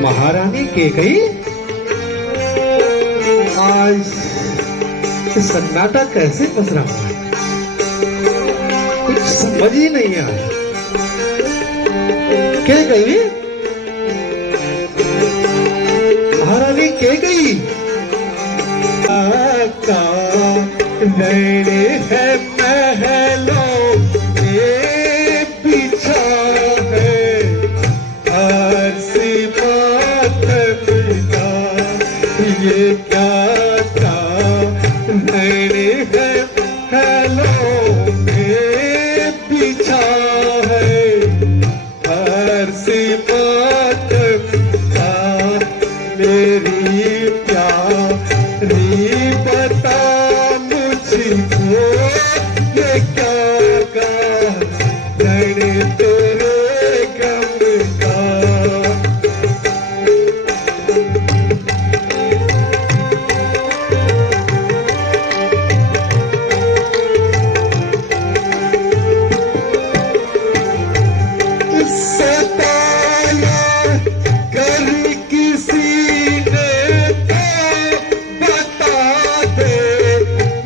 महारानी केकई आज सन्नाटा कैसे पसरा हुआ है, कुछ समझ ही नहीं आ रहा। केकई, महारानी केकई का नैने है महलों के पीछा है हर सी बात मिटा ये क्या था। नैने है महलों के पीछा है हर सी बात मिटा मेरी प्यारी बता मुझको ये क्या कहा नैने तेरे गम का। सताया कर किसी ने तो बता दे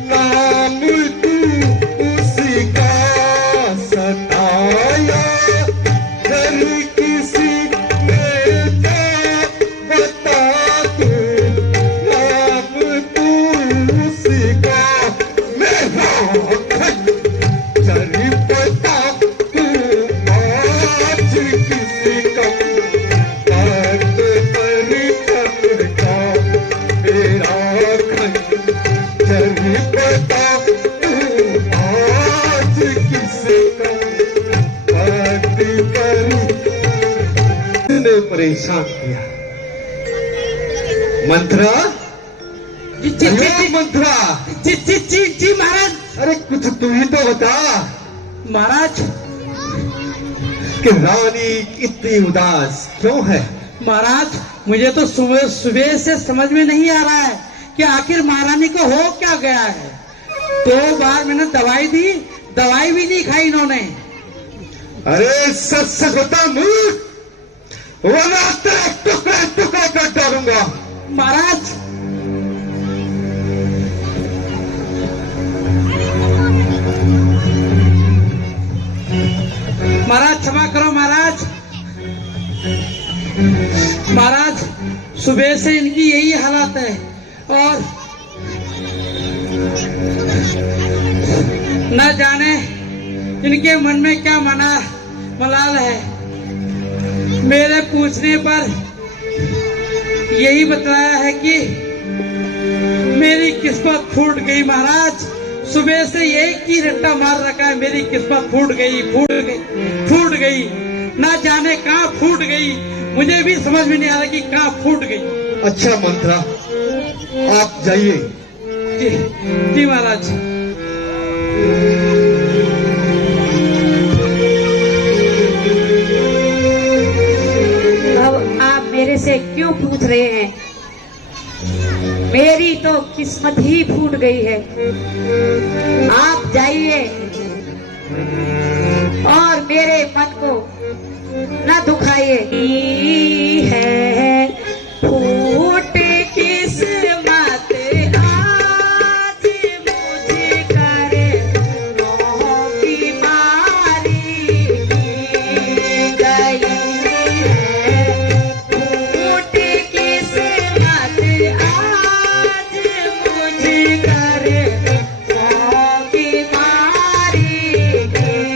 नाम तू उसी का। सताया कर किसी ने तो बता दे नाम तू उसी का। मेरा चरी बता तू आज किसी का बात पर चमका। मेरा चरी बता तू आज किसी का बात पर ने परेशान किया। मंत्रा, मंत्रा, जी महाराज। अरे कुछ तू ही तो बता महाराज, कि रानी इतनी उदास क्यों है। महाराज मुझे तो सुबह सुबह से समझ में नहीं आ रहा है कि आखिर महारानी को हो क्या गया है। 2 बार मैंने दवाई दी, दवाई भी नहीं खाई इन्होंने। अरे सच सच बता मूर्ख, वरना तेरे टुकड़े टुकड़े कर डालूंगा। महाराज महाराज क्षमा करो महाराज। महाराज सुबह से इनकी यही हालत है और न जाने इनके मन में क्या मलाल है। मेरे पूछने पर यही बताया है कि मेरी किस्मत फूट गई। महाराज सुबह से यही की रट्टा मार रखा है, मेरी किस्मत फूट गई, फूट गई, फूट गई। ना जाने कहाँ फूट गई, मुझे भी समझ में नहीं आ रहा कि कहाँ फूट गई। अच्छा मंत्रा, आप जाइए। जी जी महाराज। अब आप मेरे से क्यों पूछ रहे हैं? मेरी तो किस्मत ही फूट गई है। आप जाइए और मेरे मन को न दुखाइए। है फूट किस्मत आज मुझे करे मोह की मारी गई है। फूट किस्मत आज मुझे करे मोह की मारी गई।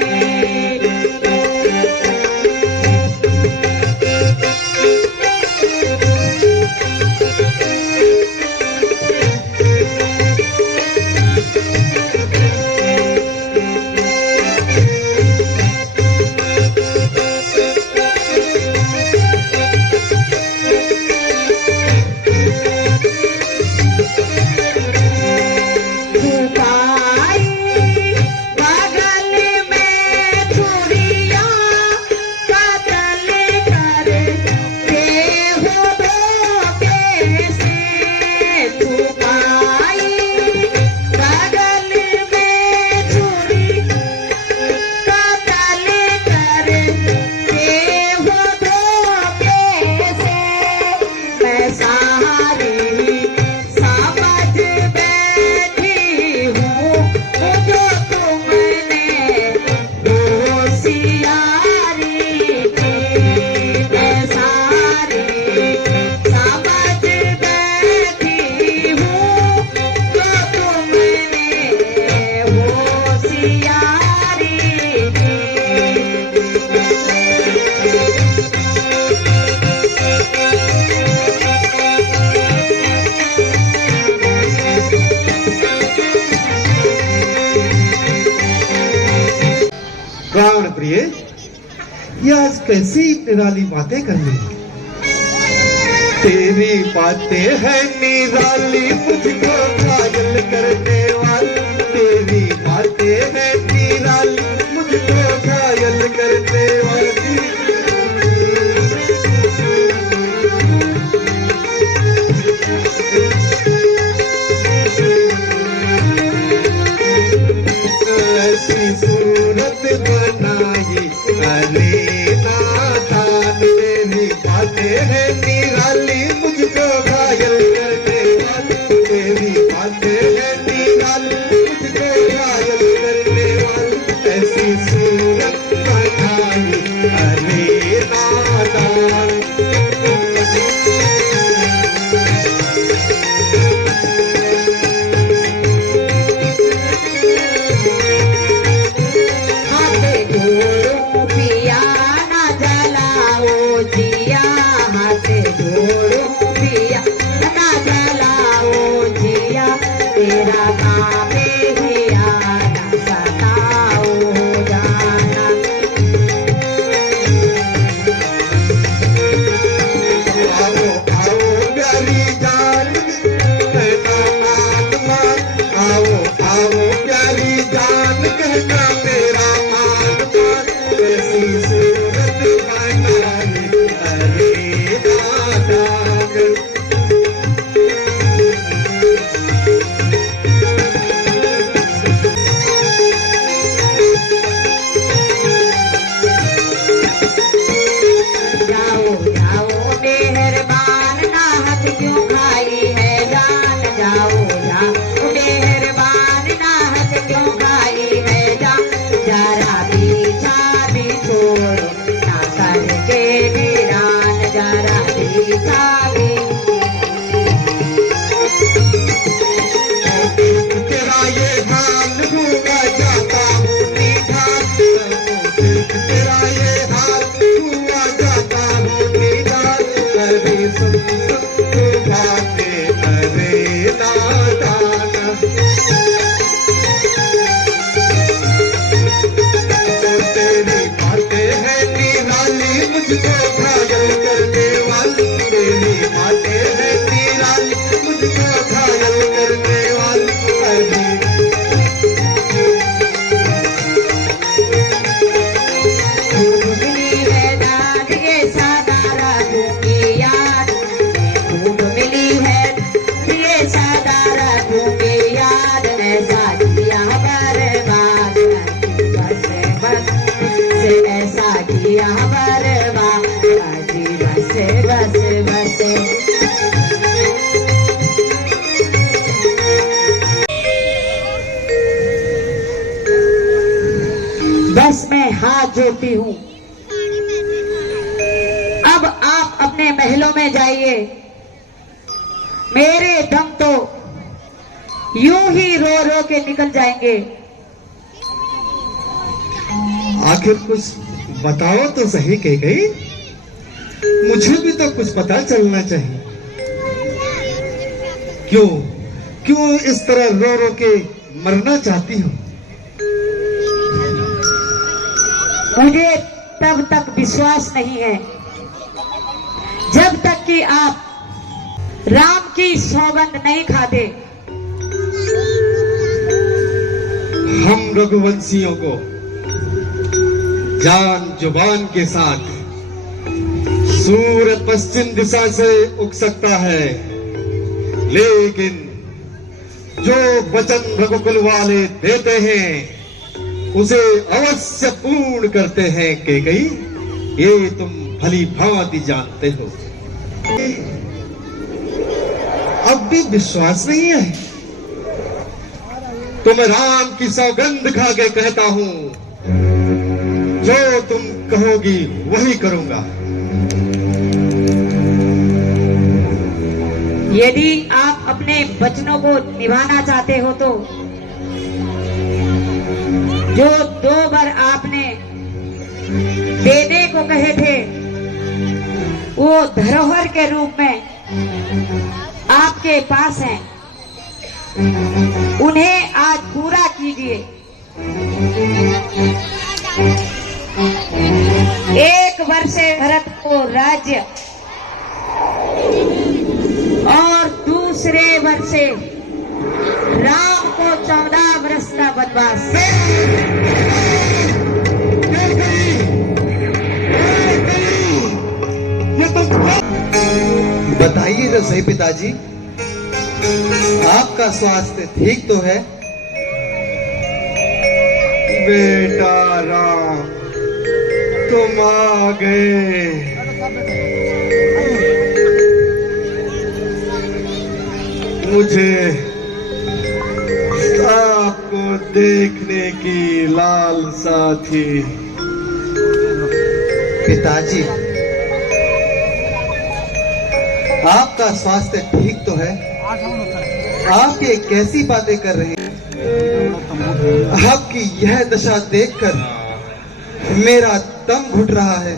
कैसी निराली बातें करनी। तेरी बातें हैं निराली मुझको घायल करने वाली, तेरी बातें हैं निराली मुझको घायल करने वाली। ऐसी सूरत बनाई अरे नादान, तेरी बातें हैं निराली मुझको घायल करने वाली, तेरी बातें हैं निराली मुझको घायल करने वाली। ऐसी सूरत बनाई अरे नादान। तेरा काम ही आना सताओ जाना। आओ आओ प्यारी जान कहना मान, आओ आओ प्यारी जान कहना मेरा मान मान। ऐसी सूरत बनाई अरे नादान। बस मैं हाथ जोड़ती हूँ, अब आप अपने महलों में जाइए। मेरे दम तो यूं ही रो रो के निकल जाएंगे। आखिर कुछ बताओ तो सही कैकई, मुझे भी तो कुछ पता चलना चाहिए। क्यों क्यों इस तरह रो रो के मरना चाहती हो? मुझे तब तक विश्वास नहीं है जब तक कि आप राम की सौगंध नहीं खाते। हम रघुवंशियों को जान जुबान के साथ सूरज पश्चिम दिशा से उग सकता है, लेकिन जो वचन रघुकुल वाले देते हैं उसे अवश्य पूर्ण करते हैं कैकई, ये तुम भली भांति जानते हो। अब भी विश्वास नहीं है तो मैं राम की सौगंध खा के कहता हूं, जो तुम कहोगी वही करूंगा। यदि आप अपने वचनों को निभाना चाहते हो तो जो 2 बार आपने देने को कहे थे वो धरोहर के रूप में आपके पास हैं, उन्हें आज पूरा कीजिए। 1 वर्ष वर्षे भरत को राज्य और दूसरे वर्षे राम को 14 वर्ष का वनवास। बताइए तो सही पिताजी, आपका स्वास्थ्य ठीक तो है? बेटा राम, तुम आ गए। मुझे आपको देखने की लालसा थी। पिताजी, आपका स्वास्थ्य ठीक तो है? आप ये कैसी बातें कर रहे हैं? आपकी यह दशा देखकर मेरा दम घुट रहा है।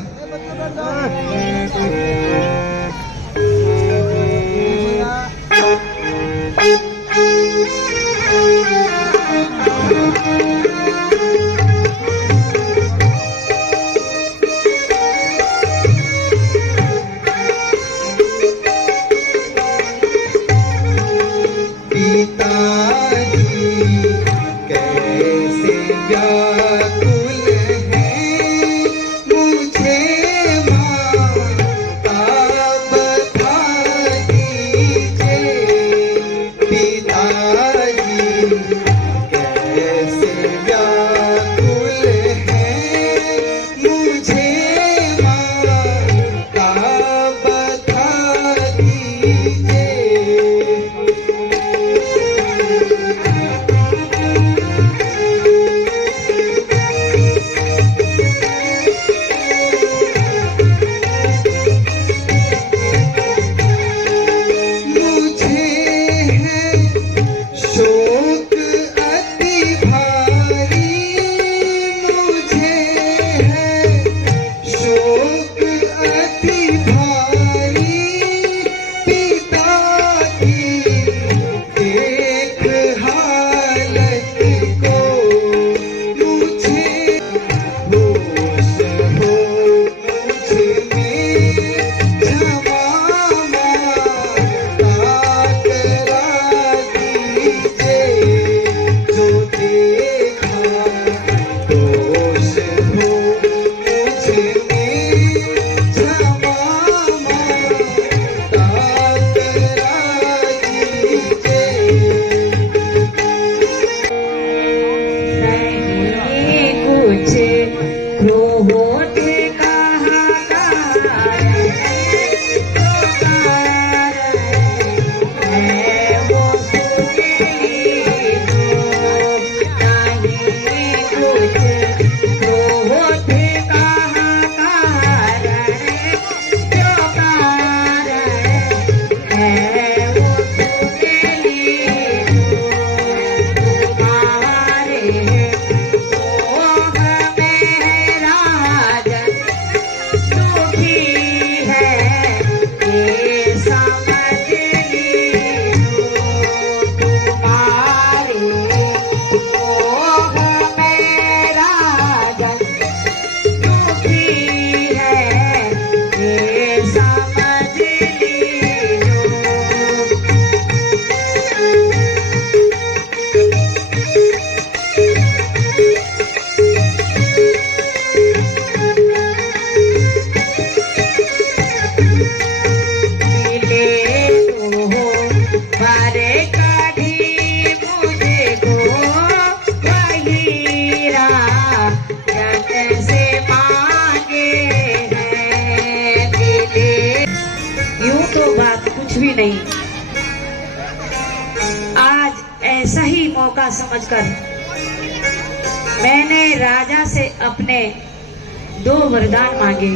नहीं। आज ऐसा ही मौका समझकर मैंने राजा से अपने 2 वरदान मांगे।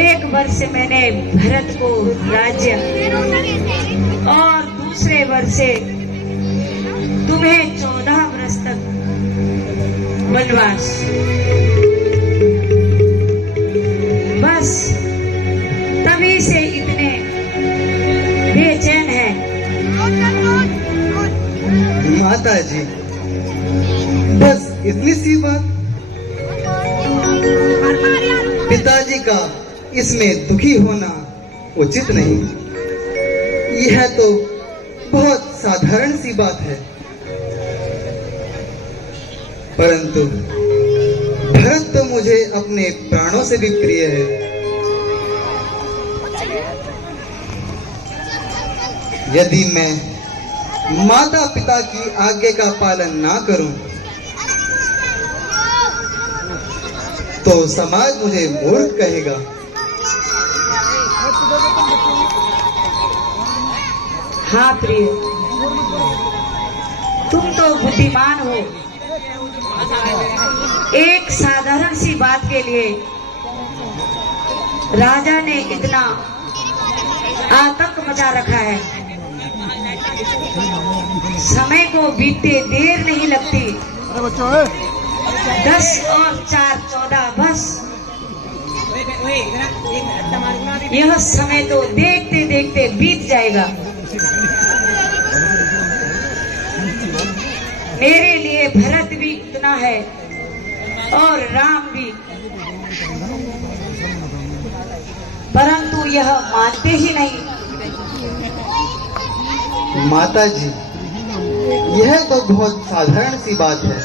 एक वर्ष से मैंने भरत को राज्य और दूसरे वर्ष से तुम्हें 14 वर्ष तक वनवास। बस तभी से इतने बेचैन है। माता जी, इतनी सी बात। पिताजी का इसमें दुखी होना उचित नहीं। यह तो बहुत साधारण सी बात है, परंतु भरत तो मुझे अपने प्राणों से भी प्रिय है। यदि मैं माता पिता की आज्ञा का पालन ना करूं तो समाज मुझे मूर्ख कहेगा। हाँ प्रिय, तुम तो बुद्धिमान हो। एक साधारण सी बात के लिए राजा ने इतना आतंक मचा रखा है। समय को बीतते देर नहीं लगती। 10 और 4 14 बस। यह समय तो देखते देखते बीत जाएगा। मेरे लिए भरत भी इतना है और राम भी, परंतु यह मानते ही नहीं। माता जी, यह तो बहुत साधारण सी बात है।